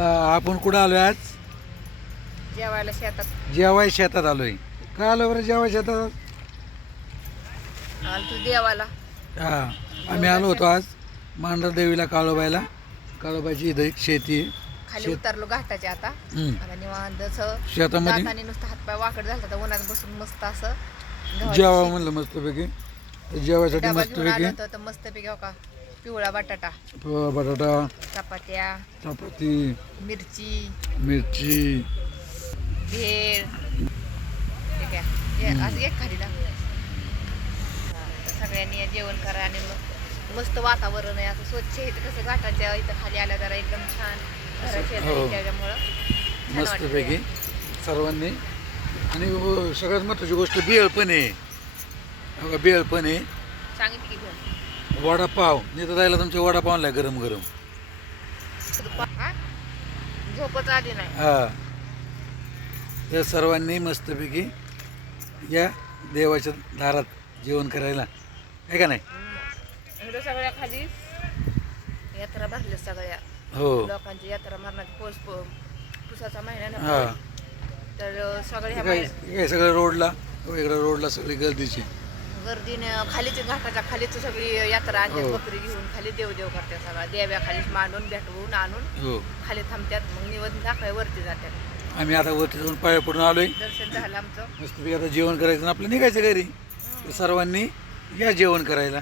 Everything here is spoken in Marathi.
आपण कुठं आलोय आज? जेवायला शेतात. जेवाय शेतात आलोय. काय आलो बरं जेवाय शेतात? आल तू देवाला. हा आम्ही आलो होतो आज मांढर देवीला काळोबाईला. काळोबाईची इथं एक शेती आहे. खाली शेत- उतरलो घाटाच्या आता. हम्म. आता निवांत असं शेतामध्ये दाताने नुसतं हातपाय वाकड झालं तर उन्हात बसून मस्त असं गव्हाची जेवा शेती. म्हणलं मस्तपैकी. तर जेवायसाठी डबा घेऊन मस्तपैकी. आलो होतो तर मस्त पैकी हो का. पिवळा बटाटा प- बटाटा चपात्या चपाती मिरची मिरची. भेळ. ठीक आहे. आज एक खाली सगळ्यांनी जेवण करा आणि मग मस्त वातावरण आहे. असं स्वच्छ आहे. कसं घाटाच्या इथं खाली आल्या जरा एकदम छान हो. त्याच्यामुळं. मस्तपैकी सर्वांनी. आणि सगळ्यात महत्वाची गोष्ट बेळ पण आहे. बेळ पण आहे. सांगितलं वडापाव. नेता जायला तुमच्या वडापाव आणलाय गरम गरम? झोपच आली नाही. हा. तर सर्वांनी मस्तपैकी या देवाच्या दारात जेवण करायला. आहे का नाही? इकडं सगळ्या खाली यात्रा भरल्या सगळ्या. हो. लोकांची यात्रा भरण्याची पोस पुसाचा महिना ना हा. तर सगळ्या हे ह्या काय बाया- हे काय सगळं रोडला? इकडं रोडला सगळी गर्दीची. गर्दीने खालीच घाटाच्या खालीच सगळी यात्रा आणतात हो. बकरी घेऊन खाली देवदेव करतात सगळा. देव्या खालीच मांडून भेटवून आणून हो. खाली थांबतात मग निवड दाखवाय वरती जातात. आम्ही आता वरती जाऊन पाया पडून आलोय. दर्शन झालं आमचं. मस्तपैकी आता जेवण करायचं आणि आपलं निघायचं घरी. तर सर्वांनी या जेवण करायला.